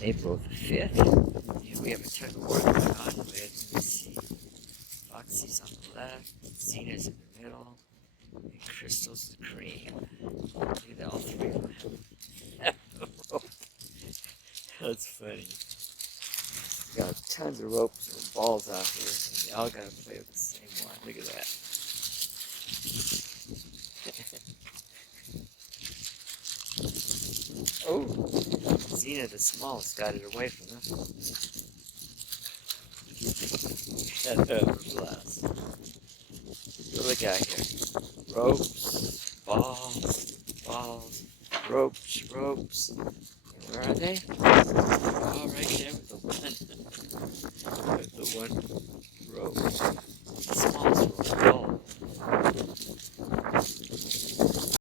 April 5th. Here we have a ton of work going on. Let me see. Foxy's on the left, Xena's in the middle, and Crystal's the cream. Look at that, all three of them. That's funny. We got tons of ropes and balls out here, and they all gotta play with the same one. Look at that. Oh, Xena, the smallest, got it away from them. Blast. So look out here. Ropes, balls, ropes. And where are they? Oh, right there with the one rope. The smallest rope of all.